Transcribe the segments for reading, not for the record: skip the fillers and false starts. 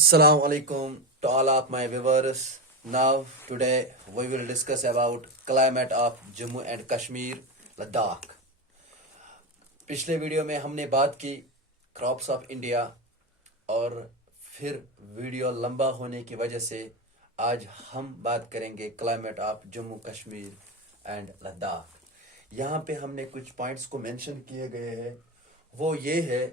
Assalamu alaikum to all of my viewers. Now, today we will discuss about climate of Jammu and Kashmir, Ladakh. पिछले video में हमने बात की crops of India और फिर video लंबा होने की वजह से आज हम बात करेंगे climate of Jammu Kashmir and Ladakh. यहाँ पे हमने कुछ पॉइंट्स को मेंशन किए गए हैं, वो ये है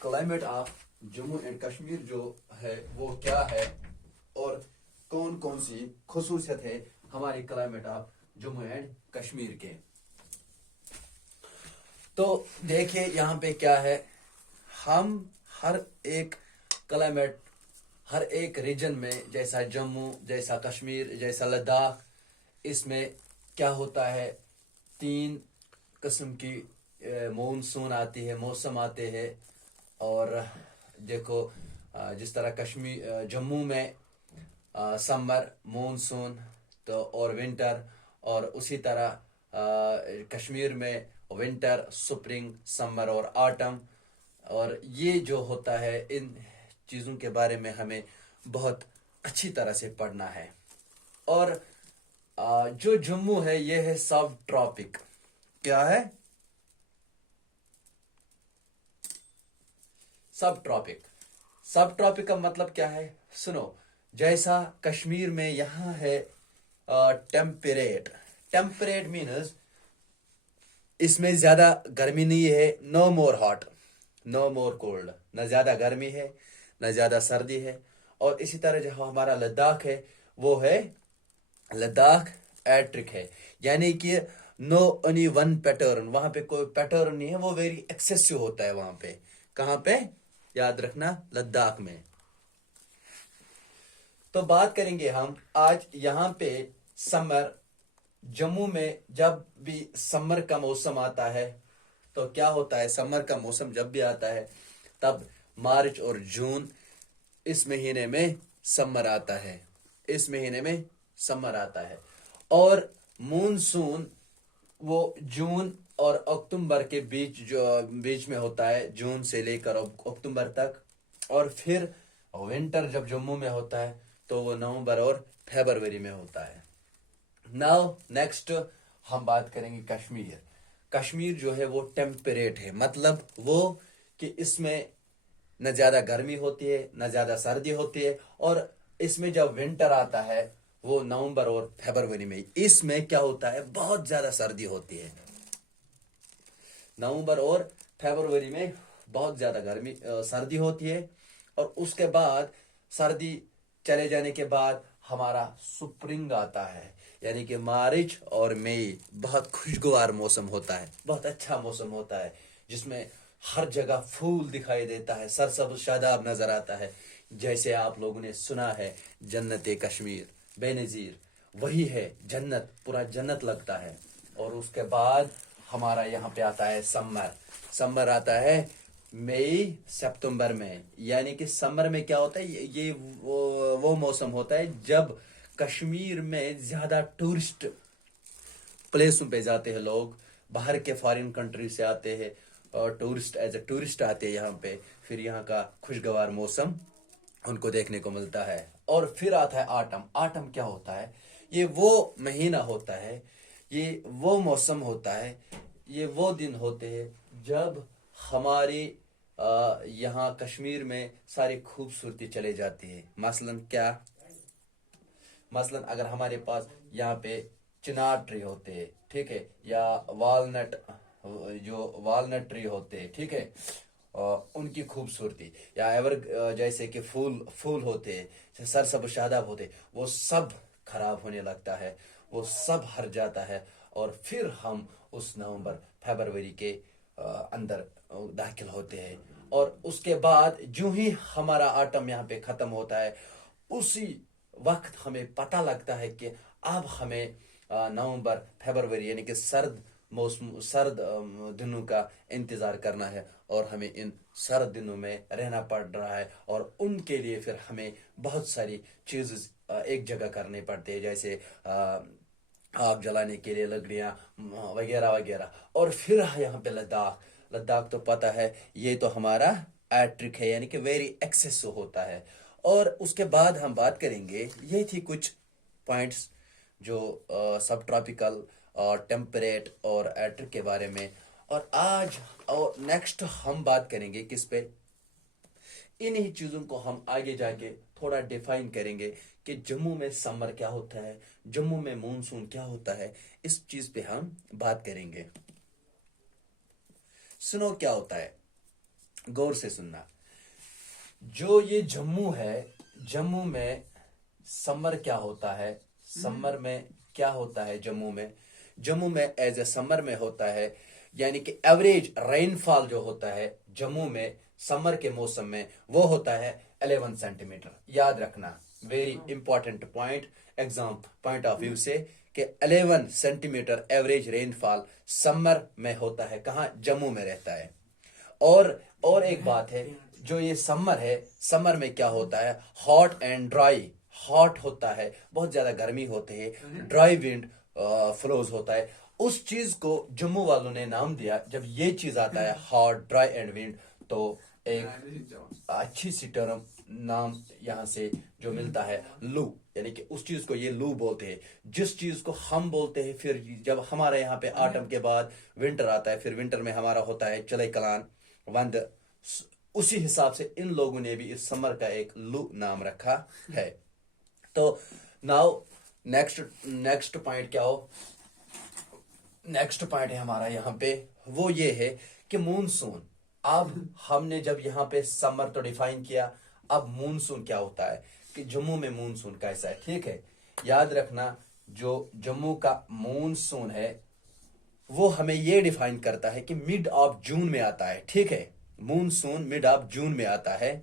climate of Jammu and Kashmir जो है वो क्या है और कौन कौन सी खसूसियत है हमारे climate of Jammu and Kashmir के। तो देखिए यहाँ पे क्या है, हम हर एक क्लाइमेट हर एक रीजन में, जैसा जम्मू, जैसा कश्मीर, जैसा लद्दाख, इसमें क्या होता है, 3 किस्म की मॉनसून आती है, मौसम आते हैं। और देखो जिस तरह कश्मीर जम्मू में समर, मॉनसून तो और विंटर, और उसी तरह कश्मीर में विंटर, स्प्रिंग, समर और ऑटम। और ये जो होता है, इन चीज़ों के बारे में हमें बहुत अच्छी तरह से पढ़ना है। और जो जम्मू है ये है सब ट्रॉपिक। क्या है? सब ट्रॉपिक। सब ट्रॉपिक का मतलब क्या है? सुनो, जैसा कश्मीर में यहाँ है टेम्परेट। टेम्परेट मीन्स इसमें ज्यादा गर्मी नहीं है, नो मोर हॉट, नो मोर कोल्ड, न ज्यादा गर्मी है न ज्यादा सर्दी है। और इसी तरह जो हमारा लद्दाख है वो है लद्दाख एट्रिक है, यानी कि नो एनी वन पैटर्न, वहां पे कोई पैटर्न नहीं है, वो वेरी एक्सेसिव होता है वहां पे। कहां पे? याद रखना, लद्दाख में। तो बात करेंगे हम आज यहाँ पे समर। जम्मू में जब भी समर का मौसम आता है तो क्या होता है, समर का मौसम जब भी आता है तब मार्च और जून, इस महीने में समर आता है, इस महीने में समर आता है। और मॉनसून वो जून और अक्टूबर के बीच में होता है, जून से लेकर अक्टूबर तक। और फिर विंटर जब जम्मू में होता है तो वो नवंबर और फरवरी में होता है। नाउ नेक्स्ट हम बात करेंगे कश्मीर। कश्मीर जो है वो टेम्परेट है, मतलब वो कि इसमें न ज्यादा गर्मी होती है न ज्यादा सर्दी होती है। और इसमें जब विंटर आता है वो नवंबर और फरवरी में, इसमें क्या होता है, बहुत ज्यादा सर्दी होती है। नवंबर और फरवरी में बहुत ज्यादा सर्दी होती है। और उसके बाद सर्दी चले जाने के बाद हमारा स्प्रिंग आता है, यानी कि मार्च और मई, बहुत खुशगवार मौसम होता है, बहुत अच्छा मौसम होता है, जिसमें हर जगह फूल दिखाई देता है, सरसब्ज शादाब नजर आता है। जैसे आप लोगों ने सुना है जन्नत कश्मीर, बेनजीर, वही है जन्नत, पूरा जन्नत लगता है। और उसके बाद हमारा यहाँ पे आता है समर। समर आता है मई सितंबर में, यानी कि समर में क्या होता है, ये वो मौसम होता है जब कश्मीर में ज्यादा टूरिस्ट प्लेसों पे जाते हैं लोग, बाहर के फॉरेन कंट्री से आते हैं और टूरिस्ट एज ए टूरिस्ट आते हैं यहाँ पे। फिर यहाँ का खुशगवार मौसम उनको देखने को मिलता है। और फिर आता है ऑटम। ऑटम क्या होता है? ये वो महीना होता है, ये वो मौसम होता है, ये वो दिन होते हैं जब हमारे यहाँ कश्मीर में सारी खूबसूरती चले जाती है। मसलन क्या? मसलन अगर हमारे पास यहाँ पे चिनार ट्री होते हैं, ठीक है, या वालनट, जो वालनट ट्री होते हैं, ठीक है, उनकी खूबसूरती, या एवर जैसे कि फूल होते हैं, सरसब्ज शादाब होते, वो सब खराब होने लगता है, वो सब हर जाता है। और फिर हम उस नवंबर फरवरी के अंदर दाखिल होते हैं। और उसके बाद जो ही हमारा ऑटम यहाँ पे खत्म होता है, उसी वक्त हमें पता लगता है कि अब हमें नवंबर फरवरी यानी कि सर्द मौसम, सर्द दिनों का इंतजार करना है। और हमें इन सर्द दिनों में रहना पड़ रहा है। और उनके लिए फिर हमें बहुत सारी चीज़ एक जगह करनी पड़ती है, जैसे आग जलाने के लिए लकड़ियाँ वगैरह वगैरह। और फिर यहाँ पे लद्दाख। लद्दाख तो पता है, ये तो हमारा ایٹرک ہے یعنی کہ ویری ایکسیس ہوتا ہے. اور اس کے بعد ہم بات کریں گے, یہ تھی کچھ پوائنٹس جو سب ٹراپیکل اور ٹیمپریٹ اور ایٹرک کے بارے میں. اور آج اور نیکسٹ ہم بات کریں گے کس پہ, انہی چیزوں کو ہم آگے جا کے تھوڑا ڈیفائن کریں گے کہ جموں میں سمر کیا ہوتا ہے, جموں میں مونسون کیا ہوتا ہے, اس چیز پہ ہم بات کریں گے. سنو کیا ہوتا ہے, غور سے سننا. جو یہ جموں ہے, جموں میں سمر کیا ہوتا ہے, سمر میں کیا ہوتا ہے جموں میں, جموں میں ایز اے سمر میں ہوتا ہے یعنی کہ ایوریج رین فال جو ہوتا ہے جموں میں سمر کے موسم میں وہ ہوتا ہے 11 سینٹی میٹر. یاد رکھنا, very important point exam point of view سے, کہ 11 centimetre average rainfall summer میں ہوتا ہے. کہاں, جموں میں رہتا ہے. اور ایک بات ہے, جو یہ سمر ہے, سمر میں کیا ہوتا ہے, ہاٹ اینڈ ڈرائی. ہاٹ ہوتا ہے, بہت زیادہ گرمی ہوتی ہے, ڈرائی ونڈ فلوز ہوتا ہے. اس چیز کو جموں والوں نے نام دیا, جب یہ چیز آتا ہے ہاٹ ڈرائی اینڈ ونڈ, تو ایک اچھی سی ٹرم نام یہاں سے جو ملتا ہے لو, یعنی کہ اس چیز کو یہ لو بولتے ہیں. جس چیز کو ہم بولتے ہیں, پھر جب ہمارے یہاں پہ آٹم کے بعد ونٹر آتا ہے, پھر ونٹر میں ہمارا ہوتا ہے چلے کلان وند, اسی حساب سے ان لوگوں نے بھی اس سمر کا ایک لو نام رکھا ہے. تو ناؤ نیکسٹ پوائنٹ کیا ہو, نیکسٹ پوائنٹ ہے ہمارا یہاں پہ, وہ یہ ہے کہ مونسون. اب ہم نے جب یہاں پہ سمر تو ڈیفائن کیا, اب مونسون کیا ہوتا ہے, کہ جموں میں مونسون کیسا ہے. ٹھیک ہے, یاد رکھنا, جو جموں کا مونسون ہے وہ ہمیں یہ ڈیفائن کرتا ہے کہ مڈ آف جون میں آتا ہے. ٹھیک ہے, مونسون مڈ آف جون میں آتا ہے.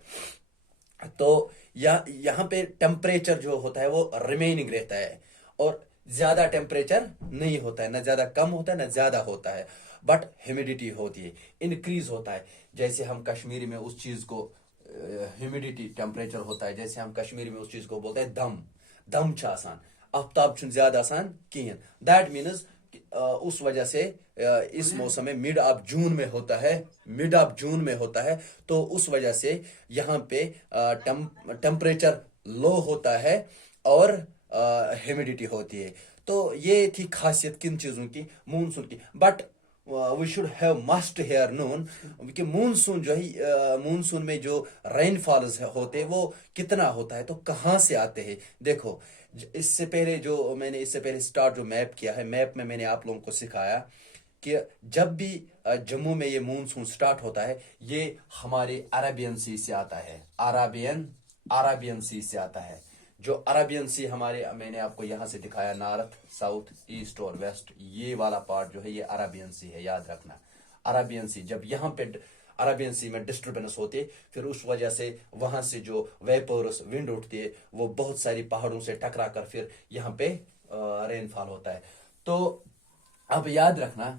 تو یہاں پہ ٹیمپریچر جو ہوتا ہے وہ ریمیننگ رہتا ہے, اور زیادہ ٹیمپریچر نہیں ہوتا ہے, نہ زیادہ کم ہوتا ہے نہ زیادہ ہوتا ہے, بٹ ہیومیڈیٹی ہوتی ہے, انکریز ہوتا ہے. جیسے ہم کشمیری میں اس چیز کو ہیومیڈیٹی ٹیمپریچر ہوتا ہے, جیسے ہم کشمیری میں اس چیز کو بولتے ہیں دم چھ آسان, آفتاب چھن زیادہ آسان کہین. دیٹ مینز اس وجہ سے اس موسم میں مڈ آف جون میں ہوتا ہے, مڈ آف جون میں ہوتا ہے, تو اس وجہ سے یہاں پہ ٹیمپریچر لو ہوتا ہے اور ہیومیڈیٹی ہوتی ہے. تو یہ تھی خاصیت کن چیزوں کی, مونسون کی. But we should have must here known کہ مونسون جو ہے, مونسون میں جو رین فالز ہوتے وہ کتنا ہوتا ہے, تو کہاں سے آتے ہیں. دیکھو, اس سے پہلے جو میں نے اسٹارٹ جو میپ کیا ہے, میپ میں نے آپ لوگوں کو سکھایا کہ جب بھی جموں میں یہ مونسون سٹارٹ ہوتا ہے, یہ ہمارے عربین سی سے آتا ہے, عربین سی سے آتا ہے. جو عربین سی ہمارے, میں نے آپ کو یہاں سے دکھایا, نارتھ ساؤتھ ایسٹ اور ویسٹ, یہ والا پارٹ جو ہے یہ عربین سی ہے. یاد رکھنا, عربین سی, جب یہاں پہ عربین سی میں ڈسٹربنس ہوتی ہے, پھر اس وجہ سے وہاں سے جو ویپرس ونڈ اٹھتی ہے وہ بہت ساری پہاڑوں سے ٹکرا کر پھر یہاں پہ رین فال ہوتا ہے. تو اب یاد رکھنا,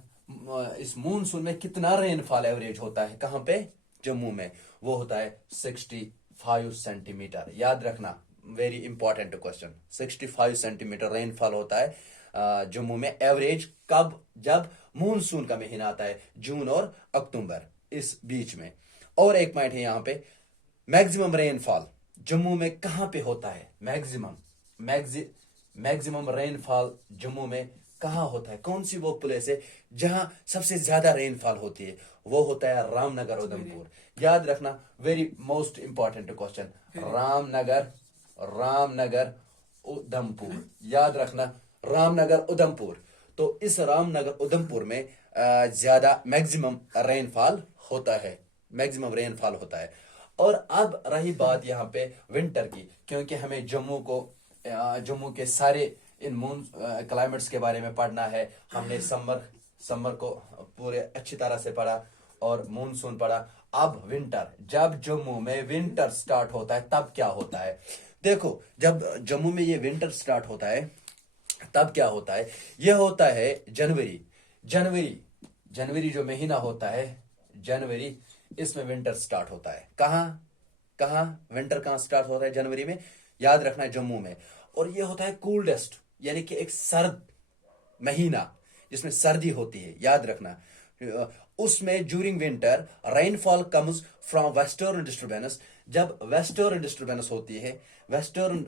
اس مونسون میں کتنا رین فال ایوریج ہوتا ہے, کہاں پہ, جموں میں, وہ ہوتا ہے 65 سینٹی میٹر. یاد رکھنا, very important question, 65 centimetre rainfall ہوتا ہے جموں میں ایوریج. کب, جب مونسون کا مہینہ آتا ہے, جون اور اکتوبر, اس بیچ میں. اور ایک پوائنٹ ہے یہاں پہ, میکسیمم رین فال جموں میں کہاں پہ ہوتا ہے, میکسیمم رین فال جموں میں کہاں ہوتا ہے, کون سی وہ پلیس ہے جہاں سب سے زیادہ رین فال ہوتی ہے, وہ ہوتا ہے رام نگر ادھمپور. یاد رکھنا, very most important question, Ram Nagar Udhampur. یاد رکھنا, رام نگر ادھمپور. تو اس رام نگر ادھمپور میں زیادہ میکسیمم رین فال ہوتا ہے, میکسیمم رین فال ہوتا ہے. اور اب رہی بات یہاں پہ ونٹر کی, کیونکہ ہمیں جموں کے سارے ان کلائمیٹس کے بارے میں پڑھنا ہے. ہم نے سمر کو پورے اچھی طرح سے پڑھا اور مونسون پڑھا. اب ونٹر, جب جموں میں ونٹر سٹارٹ ہوتا ہے تب کیا ہوتا ہے. دیکھو, جب جموں میں یہ ونٹر سٹارٹ ہوتا ہے تب کیا ہوتا ہے, یہ ہوتا ہے جنوری جو مہینہ ہوتا ہے, جنوری, اس میں ونٹر سٹارٹ ہوتا ہے. کہاں ونٹر کہاں سٹارٹ ہوتا ہے, جنوری میں. یاد رکھنا ہے, جموں میں. اور یہ ہوتا ہے کولڈسٹ, یعنی کہ ایک سرد مہینہ جس میں سردی ہوتی ہے. یاد رکھنا, اس میں during winter rain fall comes from western disturbance. जब वेस्टर्न डिस्टर्बेंस होती है, वेस्टर्न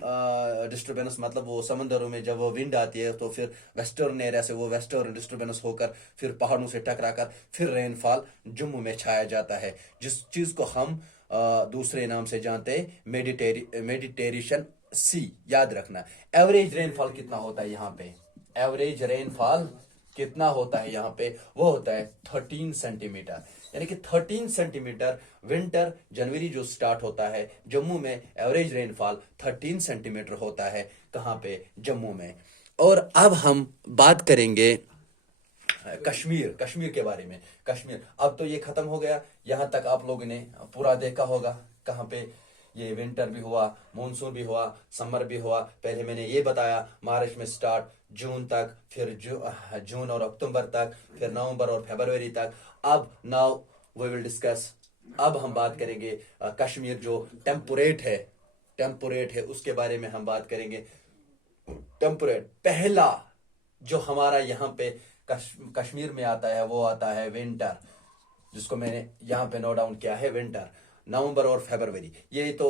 डिस्टर्बेंस मतलब वो समंदरों में जब वो विंड आती है तो फिर वेस्टर्न एरिया से वो वेस्टर्न डिस्टर्बेंस होकर फिर पहाड़ों से टकराकर फिर रेनफॉल जम्मू में छाया जाता है, जिस चीज को हम दूसरे नाम से जानते हैं मेडिटेरेशन सी. याद रखना एवरेज रेनफॉल कितना होता है यहाँ पे, एवरेज रेनफॉल कितना होता है यहाँ पे, वो होता है 13 सेंटीमीटर. यानी कि 13 सेंटीमीटर विंटर जनवरी जो स्टार्ट होता है जम्मू में, एवरेज रेनफॉल 13 सेंटीमीटर होता है कहाँ पे, जम्मू में. और अब हम बात करेंगे कश्मीर के बारे में. कश्मीर अब तो ये खत्म हो गया, यहाँ तक आप लोगों ने पूरा देखा होगा कहाँ पे ये विंटर भी हुआ, मॉनसून भी हुआ, समर भी हुआ. पहले मैंने ये बताया मार्च में स्टार्ट, जून तक, फिर जून और अक्टूबर तक, फिर नवंबर और फरवरी तक. अब नाउ वी विल डिस्कस, अब हम बात करेंगे कश्मीर जो टेम्परेट है उसके बारे में हम बात करेंगे. टेम्परेट पहला जो हमारा यहाँ पे कश्मीर में आता है वो आता है विंटर, जिसको मैंने यहाँ पे नोट डाउन किया है विंटर, नवंबर और फरवरी. ये तो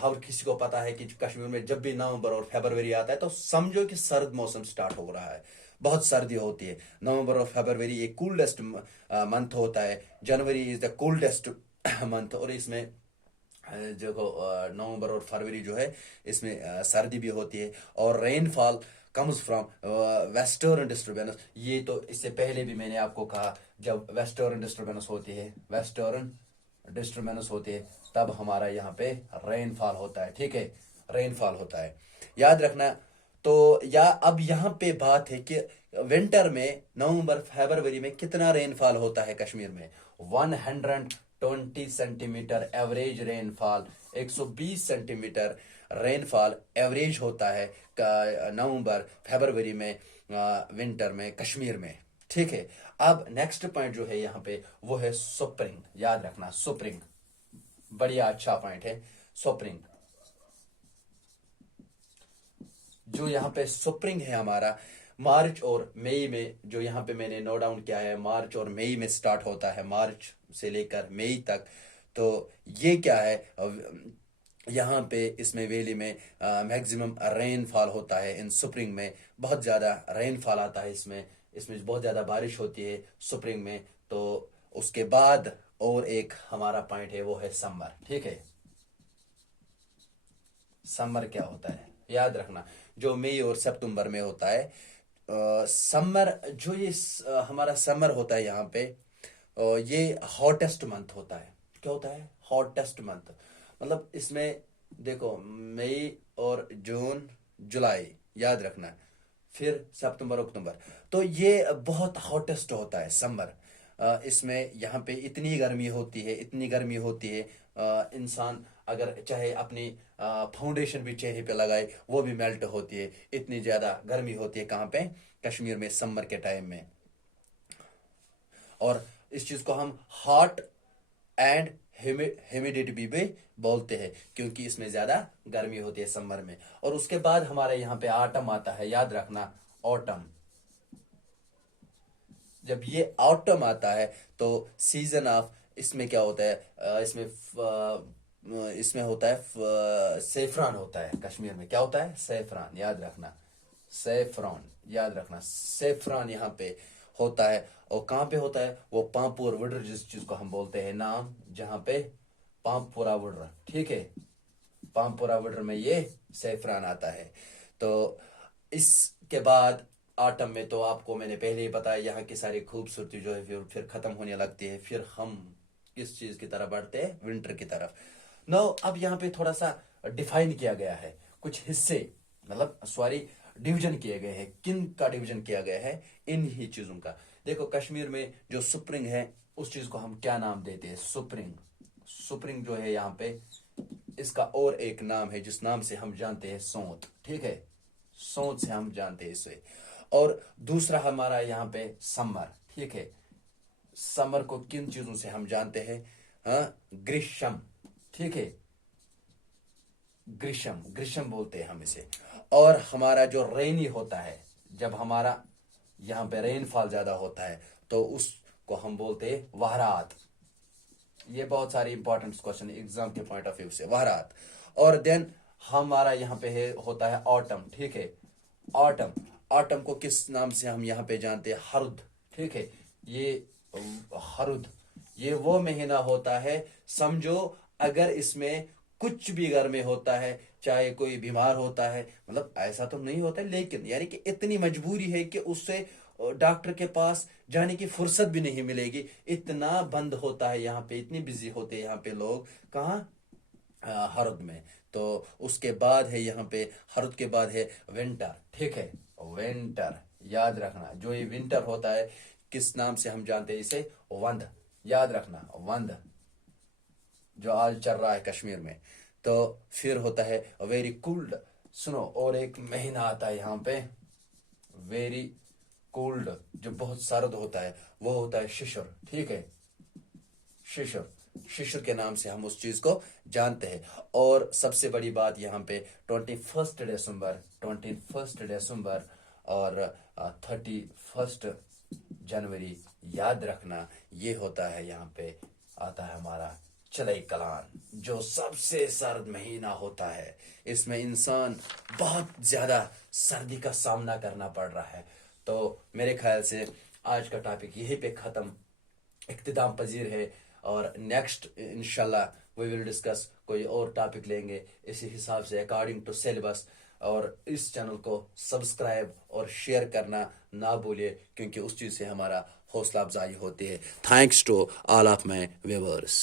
हर किसी को पता है कि कश्मीर में जब भी नवंबर और फरवरी आता है तो समझो कि सर्द मौसम स्टार्ट हो रहा है, बहुत सर्दी होती है. नवंबर और फरवरी एक कूलेस्ट मंथ होता है, जनवरी इज द कोल्डेस्ट मंथ, और इसमें जो नवंबर और फरवरी जो है इसमें सर्दी भी होती है. और rainfall comes from western disturbance. ये तो इससे पहले भी मैंने आपको कहा, जब वेस्टर्न डिस्टर्बेंस होती है तब हमारा यहाँ पे रेनफॉल होता है. ठीक है, रेनफॉल होता है, याद रखना. तो या अब यहाँ पे बात है कि विंटर में नवंबर फरवरी में कितना रेनफॉल होता है कश्मीर में. 120 centimetre average rainfall, 120 centimetre rainfall average होता है नवंबर फरवरी में विंटर में कश्मीर में. ठीक है, अब नेक्स्ट पॉइंट जो है यहाँ पे वो है स्प्रिंग. याद रखना स्प्रिंग बढ़िया अच्छा पॉइंट है. स्प्रिंग जो यहाँ पे स्प्रिंग है हमारा मार्च और मई में, जो यहाँ पे मैंने नोट डाउन किया है मार्च और मई में स्टार्ट होता है, मार्च से लेकर मई तक. तो ये क्या है, यहाँ पे इसमें वैली में मैक्सिमम रेनफॉल होता है. इन स्प्रिंग में बहुत ज़्यादा रेनफॉल आता है, इसमें बहुत ज़्यादा बारिश होती है स्प्रिंग में. तो उसके बाद और एक हमारा पॉइंट है वो है समर. ठीक है, समर क्या होता है याद रखना, जो मई और सितंबर में होता है. समर जो ये हमारा समर होता है यहाँ पे, ये हॉटेस्ट मंथ होता है. क्या होता है, हॉटेस्ट मंथ. मतलब इसमें देखो मई और जून जुलाई याद रखना, फिर सितंबर अक्टूबर, तो ये बहुत हॉटेस्ट होता है समर. इसमें यहाँ पे इतनी गर्मी होती है, इंसान अगर चाहे अपनी फाउंडेशन भी चेहरे पे लगाए वो भी मेल्ट होती है, इतनी ज़्यादा गर्मी होती है कहाँ पे, कश्मीर में समर के टाइम में. और इस चीज़ को हम हॉट एंड ह्यूमिडिटी भी बोलते हैं क्योंकि इसमें ज़्यादा गर्मी होती है समर में. और उसके बाद हमारे यहाँ पे ऑटम आता है, याद रखना ऑटम. जब ये ऑटम आता है तो सीजन ऑफ, इसमें क्या होता है, इसमें होता है सेफ्रॉन होता है. कश्मीर में क्या होता है, सेफ्रॉन. याद रखना सेफ्रॉन यहाँ पे होता है. और कहाँ पे होता है, वो पामपुर वुडर जिस चीज को हम बोलते हैं नाम, जहाँ पे पामपुरा वुडर. ठीक है, पामपुरा वुडर में ये सेफ्रॉन आता है. तो इसके बाद ऑटम में तो आपको मैंने पहले ही बताया यहाँ की सारी खूबसूरती जो है फिर खत्म होने लगती है, फिर हम किस चीज की तरफ बढ़ते हैं, विंटर की तरफ. नो अब यहाँ पे थोड़ा सा डिफाइन किया गया है, कुछ हिस्से मतलब सॉरी डिवीजन किए गए हैं. किन का डिवीजन किया गया है, इन ही चीजों का. देखो कश्मीर में जो स्प्रिंग है उस चीज को हम क्या नाम देते हैं, स्प्रिंग जो है यहाँ पे, इसका और एक नाम है जिस नाम से हम जानते हैं सोंत. ठीक है, सोंत से हम जानते हैं इसे. और दूसरा हमारा यहाँ पे समर. ठीक है, समर को किन चीजों से हम जानते हैं, ग्रीष्म. ठीक है, ग्रीष्म बोलते हैं हम इसे. और हमारा जो रेनी होता है, जब हमारा यहाँ पे रेनफॉल ज्यादा होता है तो کو हम बोलते हैं वहरात। ये बहुत सारे इंपॉर्टेंट क्वेश्चन एग्जाम के पॉइंट ऑफ व्यू से, वहरात। और देन हमारा यहाँ पे है होता है ऑटम, ठीक है। ऑटम, ऑटम को किस नाम से हम यहाँ पे जानते हैं? हरुद, ठीक है। ये हरुद, ये वो महीना होता है, समझो अगर इसमें कुछ भी घर में होता है, चाहे कोई बीमार होता है, मतलब ऐसा तो नहीं होता है, लेकिन यानी कि इतनी मजबूरी है कि उससे डॉक्टर के पास जाने की फुर्सत भी नहीं मिलेगी, इतना बंद होता है यहाँ पे, इतनी बिजी होते हैं यहाँ पे लोग। कहाँ? हरुद में। तो उसके बाद है यहाँ पे, हरुद के बाद है विंटर, ठीक है। विंटर याद रखना, जो ये विंटर होता है किस नाम से हम जानते हैं इसे? वंद, याद रखना, वंद, जो आज चल रहा है कश्मीर में। तो फिर होता है वेरी कोल्ड। सुनो, और एक महीना आता है यहाँ पे वेरी कोल्ड, जो बहुत सर्द होता है, वो होता है शिशिर, ठीक है। शिशिर, शिशिर के नाम से हम उस चीज को जानते हैं। और सबसे बड़ी बात यहाँ पे 21 दिसंबर, 21 दिसंबर और 31 जनवरी याद रखना, ये होता है यहाँ पे आता है हमारा चले कलान, जो सबसे सर्द महीना होता है। इसमें इंसान बहुत ज्यादा सर्दी का सामना करना पड़ रहा है। तो मेरे ख्याल से आज का टॉपिक यहीं पे ख़त्म, इख्तिताम पजीर है। और नेक्स्ट इंशाल्लाह वी विल डिस्कस, कोई और टॉपिक लेंगे इसी हिसाब से अकॉर्डिंग टू सिलेबस। और इस चैनल को सब्सक्राइब और शेयर करना ना भूलिए, क्योंकि उस चीज़ से हमारा हौसला अफजाई होती है। Thanks to all of my viewers.